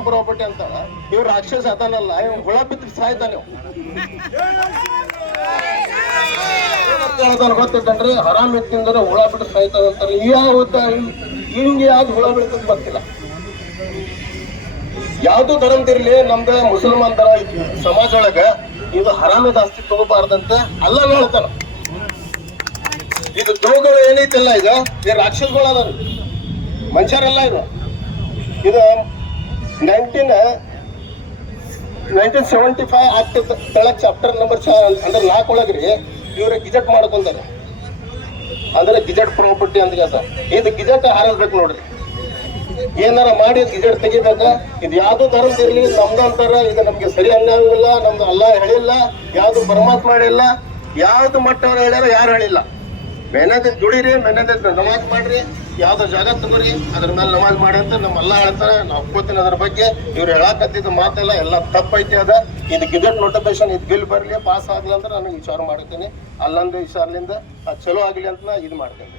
Muslim property ಅಂತ ಇವ್ರು ರಾಕ್ಷಸ ಅದನ್ನಲ್ಲ ಇವ್ ಹುಳ ಬಿದ್ದು ಸಾಯ್ತಾನೆ ಗೊತ್ತಿಟ್ಟನ್ರಿ ಹರಾಮ್ ಎತ್ತಿಂದ್ರೆ ಹುಳ ಬಿಟ್ಟು ಸಾಯ್ತಾನೆ ಅಂತಾರೆ. ಯಾವತ್ತ ಹಿಂಗೆ ಯಾವ್ದು ಹುಳ ಬೀಳ್ತದ ಬರ್ತಿಲ್ಲ ಯಾವ್ದು ಧರ್ಮದಿರ್ಲಿ ನಮ್ದ ಮುಸಲ್ಮಾನ್ ತರ ಸಮಾಜ ಒಳಗ ಇದು ಹರಾಮದ ಜಾಸ್ತಿ ತಗೋಬಾರ್ದಂತ ಅಲ್ಲ ಹೇಳ್ತಾನ. ಇದು ದ್ರೋಗಗಳು ಏನೈತಿಲ್ಲ ಈಗ, ಈ ರಾಕ್ಷಸಗಳು ಅದಾರ ಮನುಷ್ಯರಲ್ಲ ಇದು. ಇದು nineteen nineteen seventy five act ಕೆಳಗೆ ಚಾಪ್ಟರ್ ನಂಬರ್ ಅಂದ್ರೆ ನಾಲ್ಕು ಒಳಗ್ರಿ, ಇವ್ರ ಗಿಜೆಟ್ ಮಾಡ್ಕೊಂತಾರೆ ಅಂದ್ರೆ ಗಿಜೆಟ್ ಪ್ರಾಪರ್ಟಿ ಅಂತ ಕೆಲಸ ಇದು ಗಿಜೆಟ್ ಹಾರಬೇಕು ನೋಡ್ರಿ. ಏನಾರ ಮಾಡಿ ಗಿಜೆಟ್ ತೆಗಿಬೇಕ? ಇದು ಯಾವ್ದು ಧರ್ಮದಿರ್ಲಿ ನಮ್ದು ಅಂತಾರ ಇದು ನಮ್ಗೆ ಸರಿ ಅನ್ನಂಗಿಲ್ಲ ನಮ್ದು ಅಲ್ಲ ಹೇಳಿಲ್ಲ, ಯಾವ್ದು ಪರಮಾತ್ಮ ಹೇಳಿಲ್ಲ, ಯಾವ್ದು ಮಟ್ಟವ್ರು ಹೇಳ್ಯಾರ ಯಾರು ಹೇಳಿಲ್ಲ. ಮೆಹನತ್ ದುಡಿರಿ ಮೆಹನತ್ ನಮಾಜ್ ಮಾಡ್ರಿ, ಯಾವ್ದೋ ಜಾಗ ತಗೋರಿ, ಅದ್ರ ಮೇಲೆ ನಮಾಜ್ ಮಾಡಿ ಅಂತ ನಮ್ಮ ಅಲ್ಲ ಹೇಳ್ತಾರೆ. ನಾವು ಒಪ್ಕೋತೀನಿ ಅದ್ರ ಬಗ್ಗೆ ಇವ್ರು ಹೇಳಕತ್ತಿದ್ದ ಮಾತೆಲ್ಲ ಎಲ್ಲ ತಪ್ಪೈತಿ ಅದ. ಇದು ಗಿಜೆಟ್ ನೋಟಿಫಿಕೇಶನ್ ಇದು ಬಿಲ್ ಬರಲಿ ಪಾಸ್ ಆಗ್ಲಿ ಅಂದ್ರೆ ನನಗೆ ವಿಚಾರ ಮಾಡ್ತೀನಿ. ಅಲ್ಲೊಂದು ವಿಚಾರದಿಂದ ಅದು ಚಲೋ ಆಗ್ಲಿ ಅಂತ ನಾ ಇದು ಮಾಡ್ತೇನೆ.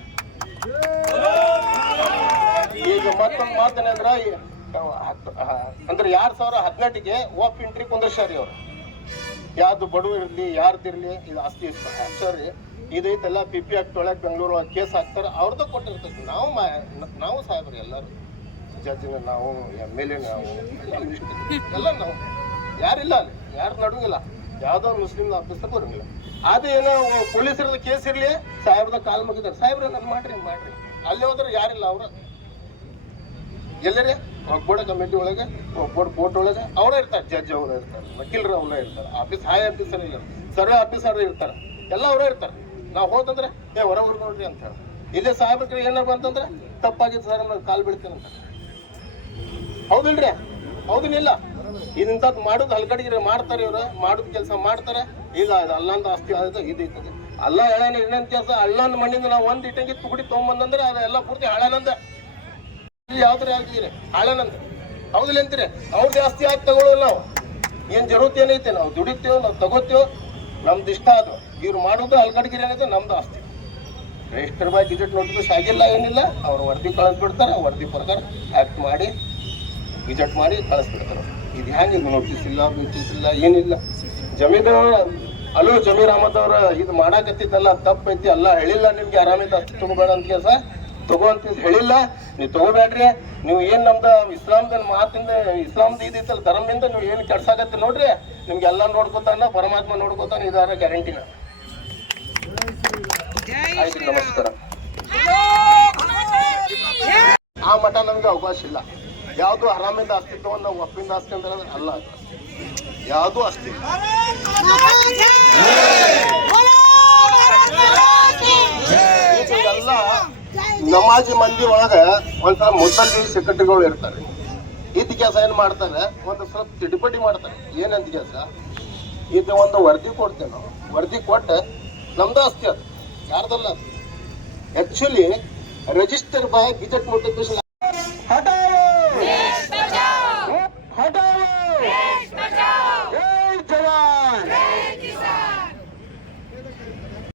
ಈಗ ಮತ್ತೊಂದು ಮಾತೇನೆ ಅಂದ್ರೆ ಅಂದ್ರೆ ಎರಡ್ ಸಾವಿರ ಹದಿನೆಂಟಿಗೆ ಓಪ್ ಎಂಟ್ರಿ ಕುಂದ್ರಸ್ಯಾರಿ ಅವ್ರು. ಯಾವ್ದು ಬಡವ ಇರ್ಲಿ ಯಾರ್ದಿರ್ಲಿ ಇದು ಆಸ್ತಿ ಸರಿ ಇದೈತೆಲ್ಲ ಪಿ ಪಿ ಆಕ್ಟ್ ಒಳಗೆ ಬೆಂಗಳೂರು ಕೇಸ್ ಹಾಕ್ತಾರೆ ಅವ್ರದ್ದು ಕೊಟ್ಟಿರ್ತೈತಿ ನಾವು ಮಾ, ನಾವು ಸಾಹೇಬ್ರಿ ಎಲ್ಲರೂ. ಜಡ್ಜಿನ ನಾವು ಎಂ ಎಲ್ ಎ ನಾವು, ಎಲ್ಲ ನಾವು. ಯಾರಿಲ್ಲ ಅಲ್ಲಿ ಯಾರು ನಡುವಿಲ್ಲ. ಯಾವುದೋ ಮುಸ್ಲಿಂ ಆಫೀಸರ್ ಬರಂಗಿಲ್ಲ ಏನೋ ಪೊಲೀಸರದ ಕೇಸ್ ಇರ್ಲಿ ಸಾಹೇಬ್ರದ ಕಾಲ್ ಮುಗಿದಾರೆ, ಸಾಹೇಬ್ರ, ನಾನು ಮಾಡ್ರಿ ಮಾಡ್ರಿ. ಅಲ್ಲಿ ಹೋದ್ರೆ ಯಾರಿಲ್ಲ ಅವ್ರ. ಎಲ್ಲರೇ ಬೋರ್ಡ್ ಕಮಿಟಿ ಒಳಗೆ ಬೋರ್ಡ್ ಕೋರ್ಟ್ ಒಳಗೆ, ಅವರೇ ಇರ್ತಾರೆ ಜಡ್ಜ್ ಅವರು ಇರ್ತಾರೆ, ವಕೀಲರು ಅವರೇ ಇರ್ತಾರೆ ಆಫೀಸ್ ಹಾಯ್ ಆಫೀಸರ್ ಇಲ್ಲ ಸರ್ವೆ ಆಫೀಸರ್ ಇರ್ತಾರೆ, ಎಲ್ಲ ಅವರೇ ಇರ್ತಾರೆ. ನಾವು ಹೋದಂದ್ರೆ ಏ, ಹೊರ ಹೊರ ನೋಡ್ರಿ ಅಂತ ಹೇಳಿ. ಇಲ್ಲೇ ಸಾಹೇಬ್ರಿಗೆ ಏನಾರ ಬಂತಂದ್ರೆ, ತಪ್ಪಾಗಿತ್ತು ಸರ್ ನಾನು ಕಾಲು ಅಂತ ಹೌದಿಲ್ರಿ? ಹೌದಿಲ್ಲ ಇಂಥದ್ದು ಮಾಡೋದು ಹಲ್ಕಡಿಗೆ ಮಾಡ್ತಾರೆ ಇವ್ರು, ಮಾಡೋದು ಕೆಲಸ ಮಾಡ್ತಾರೆ. ಇಲ್ಲ ಅದು ಅಲ್ಲಂದ ಆಸ್ತಿ ಆದ ಇದು ಇರ್ತದೆ ಅಲ್ಲ ಹೇಳ ಇನ್ನೊಂದು ಕೆಲಸ, ಅಲ್ಲೊಂದು ಮಣ್ಣಿಂದ ನಾವು ಒಂದು ಇಟ್ಟಂಗಿ ತುಗುಡಿ ತೊಗೊಂಬಂದಂದ್ರೆ, ಅದೆಲ್ಲ ಪೂರ್ತಿ ಹಾಳಾನಂದ. ಯಾವ್ದ್ರ ಅವ್ರ ಹೌದಿಲ್ಲ ಅಂತೀರಿ? ಜಾಸ್ತಿ ಆಗಿ ತಗೊಳ್ಳೋಲ್ಲ ನಾವು? ಏನ್ ಜರೂರತ್ ಏನೈತೆ? ನಾವು ದುಡಿತೇವೆ, ನಾವು ತಗೋತೇವೆ? ನಮ್ದು ಇಷ್ಟ ಅದು. ಇವ್ರು ಮಾಡೋದು ಅಲ್ಗಡ್ಗಿರಿ ಏನೈತೆ ನಮ್ದು ಆಸ್ತಿ. ರಿಜಿಸ್ಟರ್ ಬಾಯ್ ಗಿಜೆಟ್ ನೋಟಿಫಿಕೇಶನ್ ಆಗಿಲ್ಲ, ಏನಿಲ್ಲ. ಅವ್ರು ವರದಿ ಕಳಿಸ್ಬಿಡ್ತಾರೆ, ವರದಿ ಪ್ರಕಾರ ಆಕ್ಟ್ ಮಾಡಿ ಗಿಜೆಟ್ ಮಾಡಿ ಕಳಿಸ್ಬಿಡ್ತಾರೆ. ಇದು ಹೆಂಗೆ ಇದು ನೋಟಿಸ್ ಇಲ್ಲ, ನೋಟಿಸ್ ಏನಿಲ್ಲ. ಜಮೀನು, ಅಲ್ಲೂ ಜಮೀರ್ ಅಹಮದ್ ಅವ್ರ ಇದು ಮಾಡಾಕತ್ತಿದ್ದಲ್ಲ ತಪ್ಪೈತಿ, ಅಲ್ಲ ಹೇಳಿಲ್ಲ ನಿಮ್ಗೆ ಆರಾಮಿಂದ ಅಷ್ಟು ತುಂಬಬೇಡ ಅಂತ ಕೆಲಸ ತಗೋ ಅಂತ ಹೇಳಿಲ್ಲ. ನೀವು ತಗೋಬೇಡ್ರಿ. ನೀವು ಏನು ನಮ್ದ ಇಸ್ಲಾಮ್ದ ಮಾತಿಂದ ಇಸ್ಲಾಂದ ಇದೈತಲ್ಲ ಧರ್ಮದಿಂದ ನೀವು ಏನು ಕೆಡ್ಸಾಗತ್ತೆ ನೋಡ್ರಿ. ನಿಮ್ಗೆ ಎಲ್ಲ ನೋಡ್ಕೋತಾನ ಪರಮಾತ್ಮ ನೋಡ್ಕೋತಾನ ಇದಾರ ಗ್ಯಾರಂಟಿನ ಆಯ್ತು ನಮಸ್ಕಾರ. ಆ ಮಠ ನಮ್ಗೆ ಅವಕಾಶ ಇಲ್ಲ. ಯಾವುದು ಆರಾಮಿಂದ ಅಸ್ತಿತ್ವವನ್ನು ನಾವು ಒಪ್ಪಿಂದ ಆಸ್ತಿ ಅಂದ್ರೆ ಅಲ್ಲ ಯಾವುದು ಅಸ್ತಿ ಈಗ ಎಲ್ಲ ನಮಾಜಿ ಮಂದಿ ಒಳಗ ಒಂಥರ ಮುಸಲ್ಲಿ ಸೆಕ್ರೆಟರಿಗಳು ಇರ್ತಾರೆ. ಇದ್ ಕೆಲಸ ಏನ್ ಮಾಡ್ತಾರೆ? ಒಂದು ಸ್ವಲ್ಪ ತಿಡುಪಡಿ ಮಾಡ್ತಾರೆ. ಏನಂತ ಕೆಲಸ ಇದು ಒಂದು ವರದಿ ಕೊಡ್ತೇವೆ ನಾವು. ವರದಿ ಕೊಟ್ಟು ನಮ್ದು ಆಸ್ತಿ ಅದು. ಯಾರ್ದಲ್ಲ actually register by gazette notification